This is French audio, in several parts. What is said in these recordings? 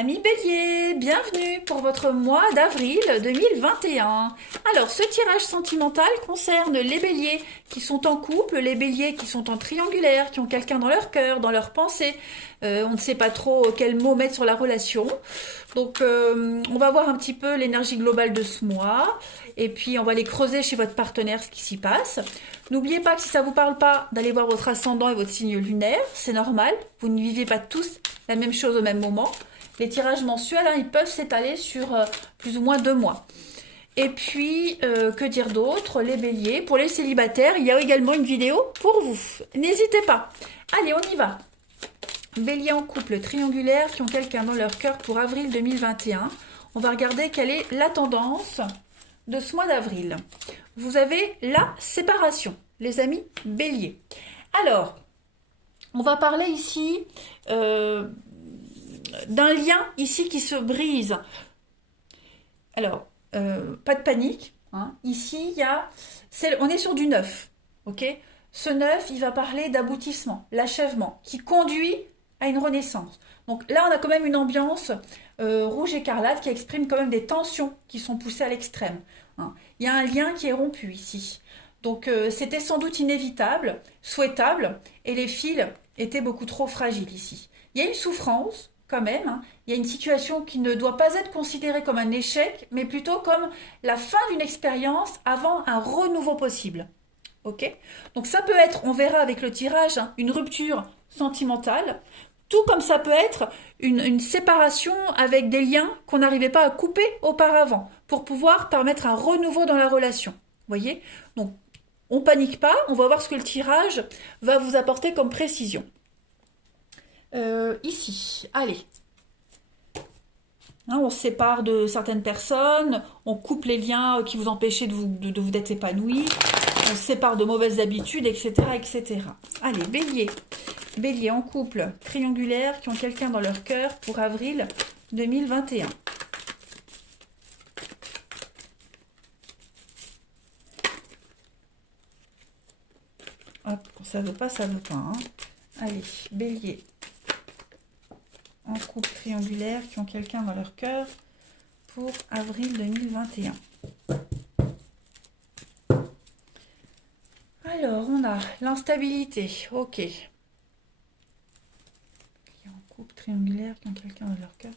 Amis Bélier, bienvenue pour votre mois d'avril 2021. Alors, ce tirage sentimental concerne les Béliers qui sont en couple, les Béliers qui sont en triangulaire, qui ont quelqu'un dans leur cœur, dans leurs pensées. On ne sait pas trop quel mot mettre sur la relation. Donc, on va voir un petit peu l'énergie globale de ce mois. Et puis, on va aller creuser chez votre partenaire ce qui s'y passe. N'oubliez pas que si ça ne vous parle pas, d'aller voir votre ascendant et votre signe lunaire. C'est normal. Vous ne vivez pas tous la même chose au même moment. Les tirages mensuels, ils peuvent s'étaler sur plus ou moins 2 mois. Et puis, que dire d'autre? Les béliers. Pour les célibataires, il y a également une vidéo pour vous. N'hésitez pas. Allez, on y va. Bélier en couple triangulaire qui ont quelqu'un dans leur cœur pour avril 2021. On va regarder quelle est la tendance de ce mois d'avril. Vous avez la séparation, les amis béliers. Alors, on va parler ici d'un lien ici qui se brise. Alors, pas de panique. Ici, on est sur du neuf. Ok. Ce neuf, il va parler d'aboutissement, l'achèvement, qui conduit à une renaissance. Donc là, on a quand même une ambiance rouge écarlate qui exprime quand même des tensions qui sont poussées à l'extrême. Il y a un lien qui est rompu ici. Donc c'était sans doute inévitable, souhaitable, et les fils étaient beaucoup trop fragiles ici. Il y a une souffrance quand même, il y a une situation qui ne doit pas être considérée comme un échec, mais plutôt comme la fin d'une expérience avant un renouveau possible. Ok. Donc ça peut être, on verra avec le tirage, une rupture sentimentale, tout comme ça peut être une séparation avec des liens qu'on n'arrivait pas à couper auparavant, pour pouvoir permettre un renouveau dans la relation. Vous voyez? Donc, on panique pas, on va voir ce que le tirage va vous apporter comme précision. Ici, allez. On se sépare de certaines personnes, on coupe les liens qui vous empêchaient de vous d'être épanoui, on se sépare de mauvaises habitudes, etc., etc. Allez, bélier. Bélier en couple triangulaire qui ont quelqu'un dans leur cœur pour avril 2021. Hop, quand ça veut pas, ça veut pas. Allez, bélier en couple triangulaire qui ont quelqu'un dans leur cœur pour avril 2021. Alors, on a l'instabilité. Ok. En couple triangulaire qui ont quelqu'un dans leur cœur.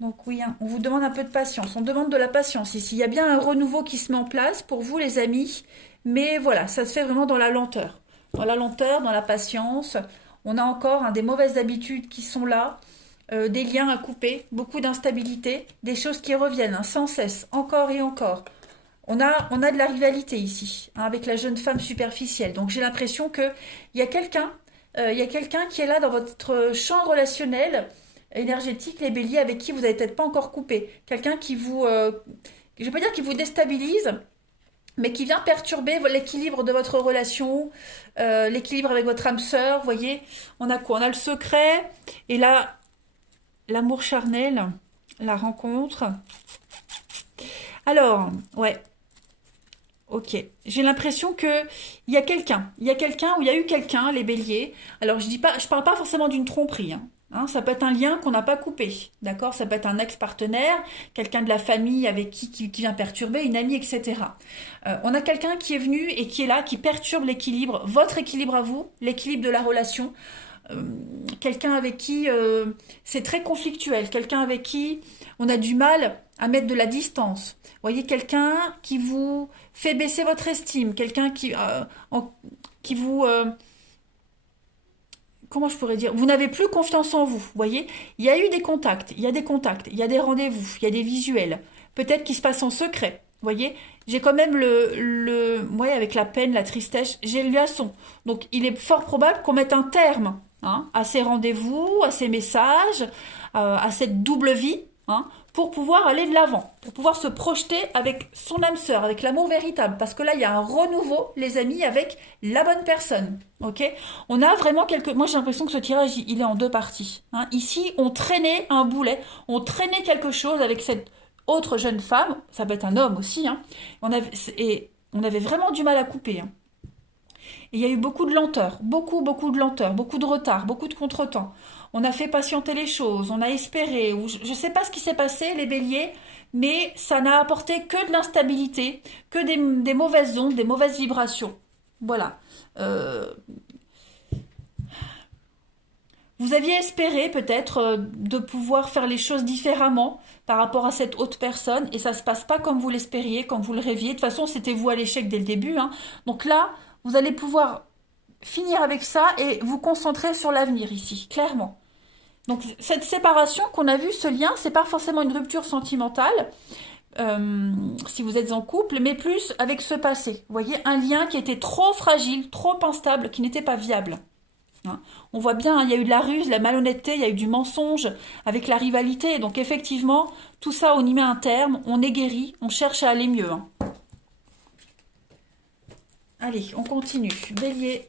Donc oui, on vous demande un peu de patience. On demande de la patience ici. Il y a bien un renouveau qui se met en place pour vous, les amis. Mais voilà, ça se fait vraiment dans la lenteur. Dans la lenteur, dans la patience. On a encore des mauvaises habitudes qui sont là, des liens à couper, beaucoup d'instabilité, des choses qui reviennent sans cesse, encore et encore. On a de la rivalité ici, avec la jeune femme superficielle. Donc j'ai l'impression qu'il y a quelqu'un qui est là dans votre champ relationnel, énergétique, les béliers, avec qui vous n'avez peut-être pas encore coupé. Quelqu'un qui vous, je ne vais pas dire qui vous déstabilise, mais qui vient perturber l'équilibre de votre relation, l'équilibre avec votre âme sœur. Vous voyez, on a quoi? On a le secret, et là, l'amour charnel, la rencontre. Alors, ouais. Ok, j'ai l'impression que il y a quelqu'un ou il y a eu quelqu'un, les béliers. Alors je parle pas forcément d'une tromperie. Ça peut être un lien qu'on n'a pas coupé, d'accord? Ça peut être un ex-partenaire, quelqu'un de la famille avec qui vient perturber, une amie, etc. On a quelqu'un qui est venu et qui est là, qui perturbe l'équilibre, votre équilibre à vous, l'équilibre de la relation. Quelqu'un avec qui c'est très conflictuel, quelqu'un avec qui on a du mal à mettre de la distance. Vous voyez, quelqu'un qui vous fait baisser votre estime, quelqu'un qui vous... comment je pourrais dire? Vous n'avez plus confiance en vous, vous voyez? Il y a eu des contacts, il y a des contacts, il y a des rendez-vous, il y a des visuels. Peut-être qu'ils se passent en secret, vous voyez? J'ai quand même ouais, avec la peine, la tristesse, j'ai le liaison. Donc, il est fort probable qu'on mette un terme à ces rendez-vous, à ces messages, à cette double vie, pour pouvoir aller de l'avant, pour pouvoir se projeter avec son âme sœur, avec l'amour véritable. Parce que là, il y a un renouveau, les amis, avec la bonne personne. Ok? On a vraiment moi, j'ai l'impression que ce tirage, il est en 2 parties. Ici, on traînait un boulet, on traînait quelque chose avec cette autre jeune femme, ça peut être un homme aussi, on avait vraiment du mal à couper. Et il y a eu beaucoup de lenteur, beaucoup de lenteur, beaucoup de retard, beaucoup de contretemps. On a fait patienter les choses, on a espéré, ou je ne sais pas ce qui s'est passé, les béliers, mais ça n'a apporté que de l'instabilité, que des mauvaises ondes, des mauvaises vibrations. Voilà. Vous aviez espéré peut-être de pouvoir faire les choses différemment par rapport à cette autre personne et ça se passe pas comme vous l'espériez, comme vous le rêviez. De toute façon, c'était vous à l'échec dès le début, hein. Donc là, vous allez pouvoir finir avec ça et vous concentrer sur l'avenir ici, clairement. Donc cette séparation qu'on a vue, ce lien, c'est pas forcément une rupture sentimentale si vous êtes en couple, mais plus avec ce passé. Vous voyez, un lien qui était trop fragile, trop instable, qui n'était pas viable. Hein. On voit bien, hein, il y a eu de la ruse, de la malhonnêteté, il y a eu du mensonge avec la rivalité. Donc effectivement, tout ça, on y met un terme, on est guéri, on cherche à aller mieux. Hein. Allez, on continue. Bélier,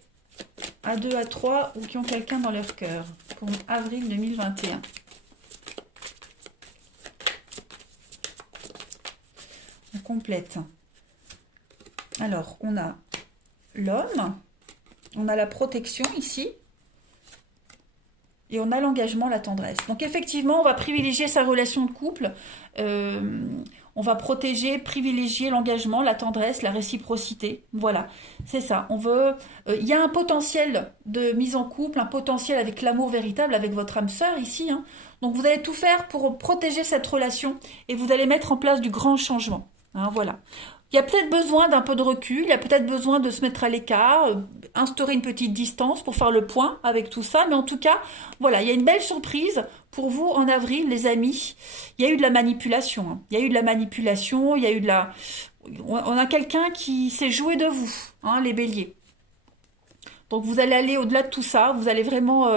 à 2, à 3, ou qui ont quelqu'un dans leur cœur, pour avril 2021. On complète. Alors, on a l'homme, on a la protection ici, et on a l'engagement, la tendresse. Donc effectivement, on va privilégier sa relation de couple, on va protéger, privilégier l'engagement, la tendresse, la réciprocité. Voilà, c'est ça. On veut. Il y a un potentiel de mise en couple, un potentiel avec l'amour véritable, avec votre âme sœur ici. Hein. Donc vous allez tout faire pour protéger cette relation et vous allez mettre en place du grand changement. Hein, voilà. Il y a peut-être besoin d'un peu de recul, il y a peut-être besoin de se mettre à l'écart, instaurer une petite distance pour faire le point avec tout ça. Mais en tout cas, voilà, il y a une belle surprise pour vous en avril, les amis. Il y a eu de la manipulation. Hein. Il y a eu de la manipulation, il y a eu de la... On a quelqu'un qui s'est joué de vous, hein, les béliers. Donc vous allez aller au-delà de tout ça, vous allez vraiment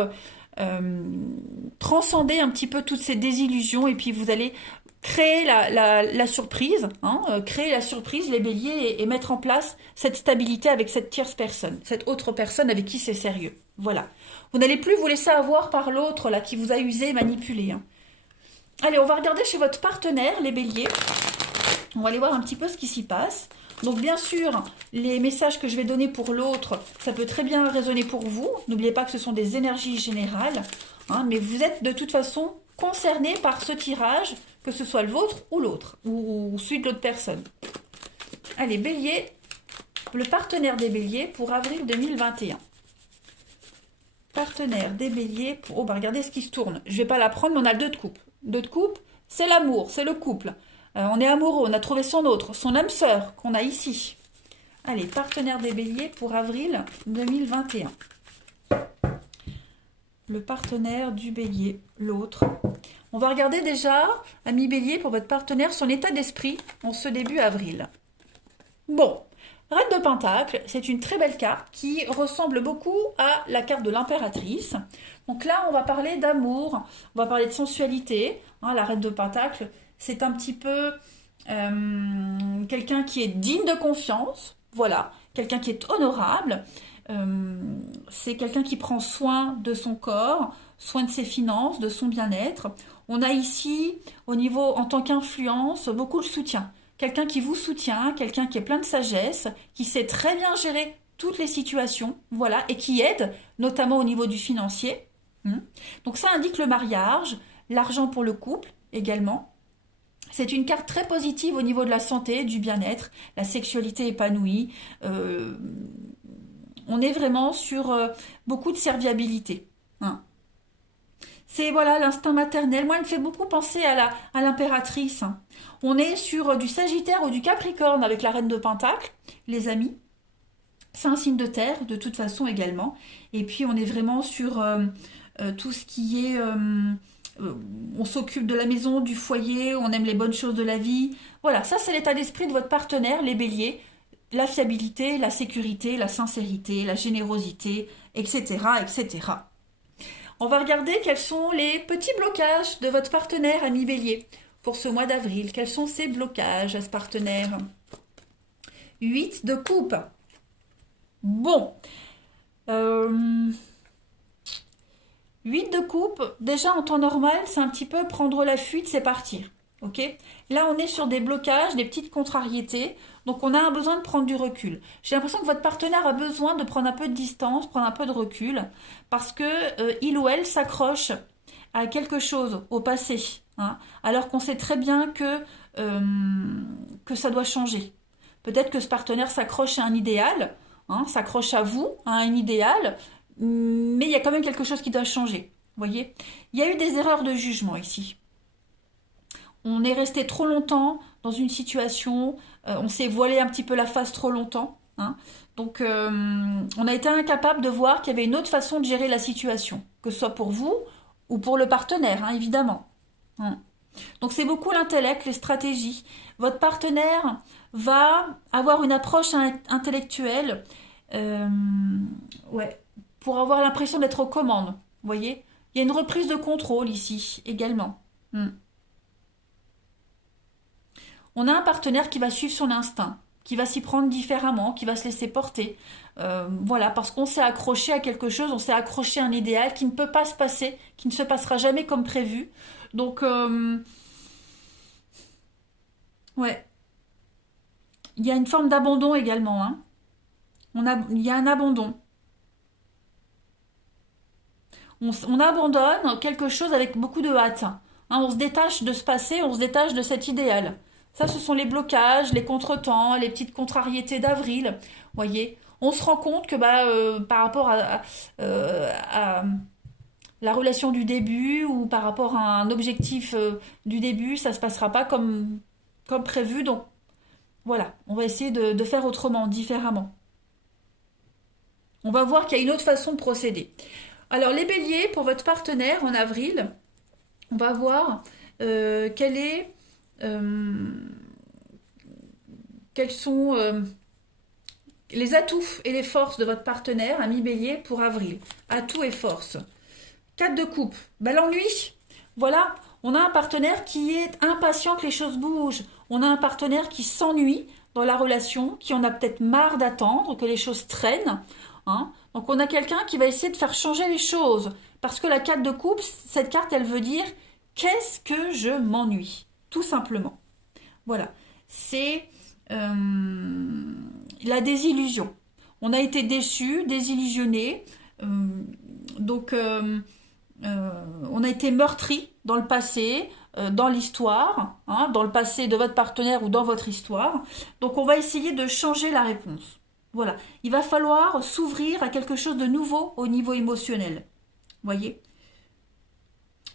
transcender un petit peu toutes ces désillusions et puis vous allez créer la surprise, hein, créer la surprise, les béliers, et mettre en place cette stabilité avec cette tierce personne, cette autre personne avec qui c'est sérieux. Voilà. Vous n'allez plus vous laisser avoir par l'autre là qui vous a usé, manipulé. Hein. Allez, on va regarder chez votre partenaire, les béliers. On va aller voir un petit peu ce qui s'y passe. Donc bien sûr, les messages que je vais donner pour l'autre, ça peut très bien résonner pour vous. N'oubliez pas que ce sont des énergies générales, hein, mais vous êtes de toute façon concerné par ce tirage, que ce soit le vôtre ou l'autre, ou celui de l'autre personne. Allez, bélier, le partenaire des béliers pour avril 2021. Partenaire des béliers pour... Oh, bah regardez ce qui se tourne. Je ne vais pas la prendre, mais on a 2 de coupe. 2 de coupe, c'est l'amour, c'est le couple. On est amoureux, on a trouvé son autre, son âme sœur qu'on a ici. Allez, partenaire des béliers pour avril 2021. Le partenaire du bélier, l'autre. On va regarder déjà, ami bélier, pour votre partenaire, son état d'esprit en ce début avril. Bon, Reine de Pentacle, c'est une très belle carte qui ressemble beaucoup à la carte de l'impératrice. Donc là, on va parler d'amour, on va parler de sensualité. Hein, la Reine de Pentacle, c'est un petit peu quelqu'un qui est digne de confiance, voilà, quelqu'un qui est honorable. C'est quelqu'un qui prend soin de son corps, soin de ses finances, de son bien-être. On a ici, au niveau, en tant qu'influence, beaucoup de soutien. Quelqu'un qui vous soutient, quelqu'un qui est plein de sagesse, qui sait très bien gérer toutes les situations, voilà, et qui aide, notamment au niveau du financier. Donc ça indique le mariage, l'argent pour le couple également. C'est une carte très positive au niveau de la santé, du bien-être, la sexualité épanouie. On est vraiment sur beaucoup de serviabilité. Hein. C'est voilà l'instinct maternel. Moi, elle me fait beaucoup penser à l'impératrice. Hein. On est sur du Sagittaire ou du Capricorne avec la Reine de Pentacle, les amis. C'est un signe de terre, de toute façon également. Et puis, on est vraiment sur tout ce qui est... on s'occupe de la maison, du foyer, on aime les bonnes choses de la vie. Voilà, ça c'est l'état d'esprit de votre partenaire, les béliers. La fiabilité, la sécurité, la sincérité, la générosité, etc., etc. On va regarder quels sont les petits blocages de votre partenaire, ami bélier, pour ce mois d'avril. Quels sont ces blocages à ce partenaire? 8 de coupe. Bon. 8 de coupe, déjà en temps normal, c'est un petit peu prendre la fuite, c'est partir. Ok? Là, on est sur des blocages, des petites contrariétés. Donc, on a un besoin de prendre du recul. J'ai l'impression que votre partenaire a besoin de prendre un peu de distance, prendre un peu de recul, parce que il ou elle s'accroche à quelque chose, au passé, hein, alors qu'on sait très bien euh, que ça doit changer. Peut-être que ce partenaire s'accroche à un idéal, hein, s'accroche à vous, à un idéal, mais il y a quand même quelque chose qui doit changer. Vous voyez? Il y a eu des erreurs de jugement ici. On est resté trop longtemps dans une situation, on s'est voilé un petit peu la face trop longtemps, hein. Donc on a été incapable de voir qu'il y avait une autre façon de gérer la situation, que ce soit pour vous ou pour le partenaire, hein, évidemment. Hein. Donc c'est beaucoup l'intellect, les stratégies. Votre partenaire va avoir une approche intellectuelle, euh, ouais, pour avoir l'impression d'être aux commandes. Vous voyez? Il y a une reprise de contrôle ici également. Hmm. On a un partenaire qui va suivre son instinct, qui va s'y prendre différemment, qui va se laisser porter. Voilà, parce qu'on s'est accroché à quelque chose, on s'est accroché à un idéal qui ne peut pas se passer, qui ne se passera jamais comme prévu. Donc, ouais, il y a une forme d'abandon également, hein. Il y a un abandon. On abandonne quelque chose avec beaucoup de hâte. Hein, on se détache de ce passé, on se détache de cet idéal. Ça, ce sont les blocages, les contretemps, les petites contrariétés d'avril. Voyez, on se rend compte que par rapport à la relation du début ou par rapport à un objectif du début, ça se passera pas comme prévu. Donc voilà, on va essayer de faire autrement, différemment. On va voir qu'il y a une autre façon de procéder. Alors les béliers, pour votre partenaire en avril, on va voir quel est, euh, quels sont les atouts et les forces de votre partenaire, ami bélier, pour avril. Atouts et forces. 4 de coupe. L'ennui. Voilà, on a un partenaire qui est impatient que les choses bougent. On a un partenaire qui s'ennuie dans la relation, qui en a peut-être marre d'attendre, que les choses traînent. Hein. Donc on a quelqu'un qui va essayer de faire changer les choses. Parce que la 4 de coupe, cette carte, elle veut dire qu'est-ce que je m'ennuie. Tout simplement. Voilà. C'est la désillusion. On a été déçus, désillusionnés. Donc on a été meurtri dans le passé, dans l'histoire, hein, dans le passé de votre partenaire ou dans votre histoire. Donc on va essayer de changer la réponse. Voilà, il va falloir s'ouvrir à quelque chose de nouveau au niveau émotionnel. Voyez?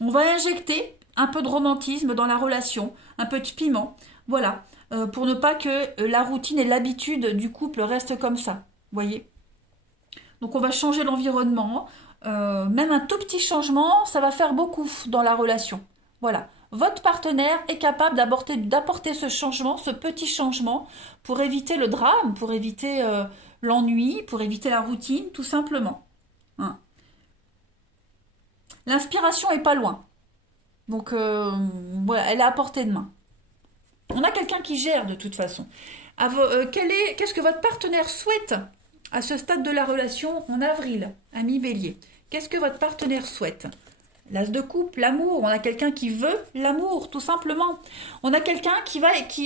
On va injecter un peu de romantisme dans la relation, un peu de piment. Voilà, pour ne pas que la routine et l'habitude du couple restent comme ça. Voyez? Donc on va changer l'environnement. Même un tout petit changement, ça va faire beaucoup dans la relation. Voilà. Votre partenaire est capable d'apporter ce changement, ce petit changement, pour éviter le drame, pour éviter l'ennui, pour éviter la routine, tout simplement. Hein. L'inspiration est pas loin. Donc, voilà, elle est à portée de main. On a quelqu'un qui gère de toute façon. Qu'est-ce que votre partenaire souhaite à ce stade de la relation en avril, ami bélier? Qu'est-ce que votre partenaire souhaite? L'as de coupe, l'amour. On a quelqu'un qui veut l'amour, tout simplement. On a quelqu'un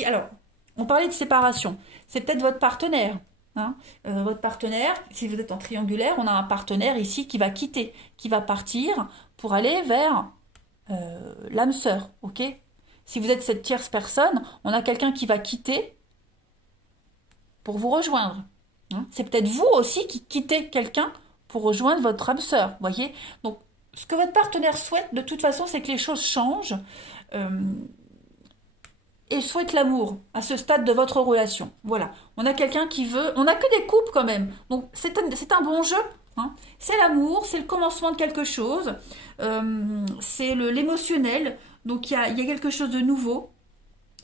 alors, on parlait de séparation. C'est peut-être votre partenaire. Hein. Votre partenaire, si vous êtes en triangulaire, on a un partenaire ici qui va quitter, qui va partir pour aller vers l'âme sœur. Ok? Si vous êtes cette tierce personne, on a quelqu'un qui va quitter pour vous rejoindre. Hein. C'est peut-être vous aussi qui quittez quelqu'un pour rejoindre votre âme sœur, voyez. Donc, ce que votre partenaire souhaite, de toute façon, c'est que les choses changent et souhaite l'amour à ce stade de votre relation. Voilà. On a quelqu'un qui veut... On n'a que des couples quand même. Donc, c'est un bon jeu. Hein. C'est l'amour, c'est le commencement de quelque chose. C'est l'émotionnel. Donc, il y a quelque chose de nouveau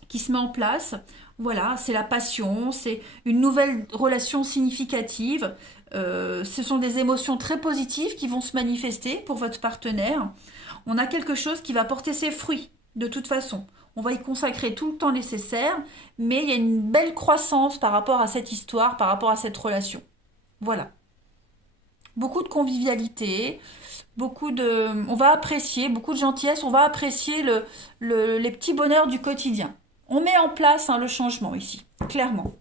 qui se met en place. Voilà, c'est la passion, c'est une nouvelle relation significative. Ce sont des émotions très positives qui vont se manifester pour votre partenaire. On a quelque chose qui va porter ses fruits, de toute façon. On va y consacrer tout le temps nécessaire, mais il y a une belle croissance par rapport à cette histoire, par rapport à cette relation. Voilà. beaucoup de convivialité, on va apprécier, beaucoup de gentillesse, on va apprécier les petits bonheurs du quotidien. On met en place le changement ici, clairement.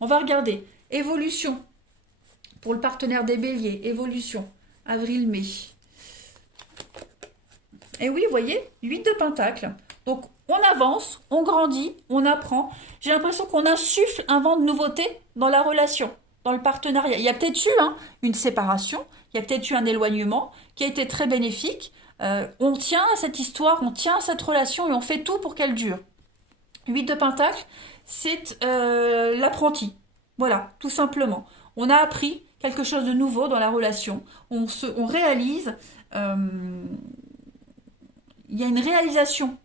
On va regarder. Évolution. Pour le partenaire des béliers. Évolution. Avril-mai. Et oui, vous voyez, 8 de pentacles. Donc, on avance, on grandit, on apprend. J'ai l'impression qu'on insuffle un vent de nouveauté dans la relation, dans le partenariat. Il y a peut-être eu une séparation, il y a peut-être eu un éloignement qui a été très bénéfique. On tient à cette histoire, on tient à cette relation et on fait tout pour qu'elle dure. 8 de pentacles, c'est l'apprenti. Voilà, tout simplement. On a appris quelque chose de nouveau dans la relation. On réalise, il y a une réalisation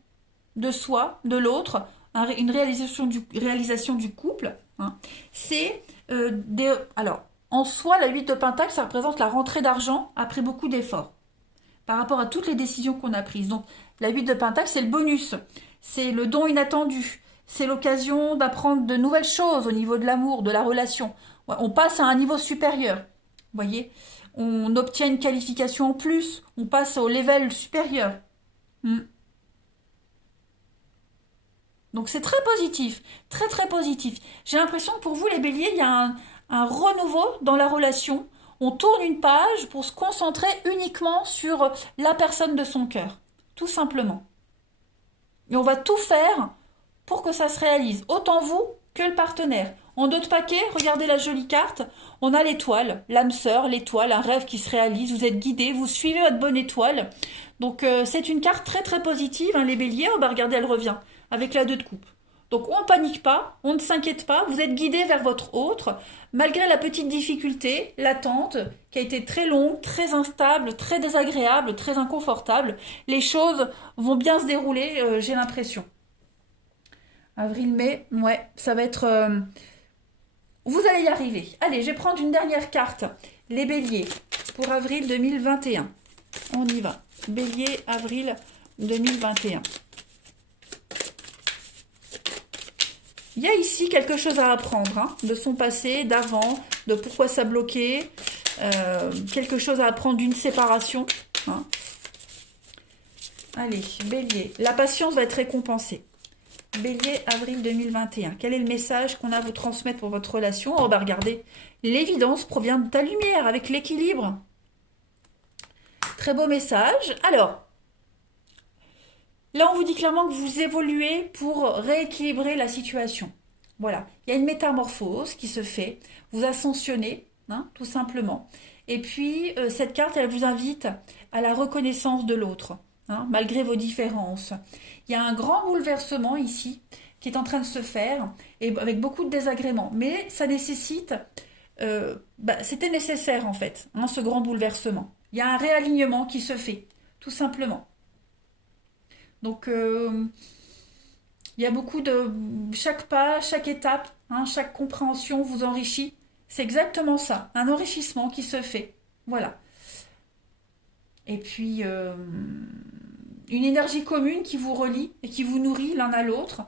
de soi, de l'autre, une réalisation du couple. C'est alors, en soi, la 8 de pentacles, ça représente la rentrée d'argent après beaucoup d'efforts par rapport à toutes les décisions qu'on a prises. Donc, la 8 de pentacles, c'est le bonus, c'est le don inattendu, c'est l'occasion d'apprendre de nouvelles choses au niveau de l'amour, de la relation. On passe à un niveau supérieur, vous voyez. On obtient une qualification en plus, on passe au level supérieur. Donc c'est très positif, très très positif. J'ai l'impression que pour vous les béliers, il y a un renouveau dans la relation. On tourne une page pour se concentrer uniquement sur la personne de son cœur, tout simplement. Et on va tout faire pour que ça se réalise, autant vous que le partenaire. En dos de paquet, regardez la jolie carte, on a l'étoile, l'âme sœur, l'étoile, un rêve qui se réalise, vous êtes guidé, vous suivez votre bonne étoile. Donc c'est une carte très très positive, les béliers, regardez, elle revient, avec la 2 de coupe. Donc on ne panique pas, on ne s'inquiète pas, vous êtes guidé vers votre autre, malgré la petite difficulté, l'attente, qui a été très longue, très instable, très désagréable, très inconfortable. Les choses vont bien se dérouler, j'ai l'impression. Avril-mai, ouais, ça va être... Vous allez y arriver. Allez, je vais prendre une dernière carte. Les béliers, pour avril 2021. On y va. Bélier, avril 2021. Il y a ici quelque chose à apprendre, de son passé, d'avant, de pourquoi ça bloquait, quelque chose à apprendre d'une séparation. Allez, bélier, la patience va être récompensée. Bélier, avril 2021. Quel est le message qu'on a à vous transmettre pour votre relation? Regardez, l'évidence provient de ta lumière, avec l'équilibre. Très beau message. Alors, là, on vous dit clairement que vous évoluez pour rééquilibrer la situation. Voilà, il y a une métamorphose qui se fait. Vous ascensionnez, tout simplement. Et puis, cette carte, elle vous invite à la reconnaissance de l'autre, malgré vos différences. Il y a un grand bouleversement ici qui est en train de se faire, et avec beaucoup de désagréments. Mais ça nécessite... c'était nécessaire, en fait, ce grand bouleversement. Il y a un réalignement qui se fait, tout simplement. Donc, il y a beaucoup de... Chaque pas, chaque étape, chaque compréhension vous enrichit. C'est exactement ça, un enrichissement qui se fait. Voilà. Et puis, une énergie commune qui vous relie et qui vous nourrit l'un à l'autre,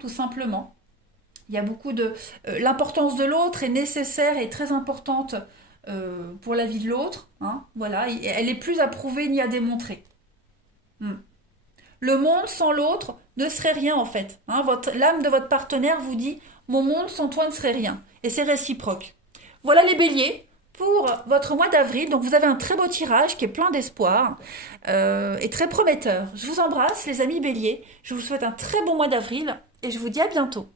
tout simplement. Il y a beaucoup de... l'importance de l'autre est nécessaire et très importante pour la vie de l'autre. Voilà. Et elle est plus à prouver ni à démontrer. Le monde sans l'autre ne serait rien en fait. L'âme de votre partenaire vous dit « Mon monde sans toi ne serait rien ». Et c'est réciproque. Voilà les béliers pour votre mois d'avril. Donc vous avez un très beau tirage qui est plein d'espoir et très prometteur. Je vous embrasse les amis béliers. Je vous souhaite un très bon mois d'avril et je vous dis à bientôt.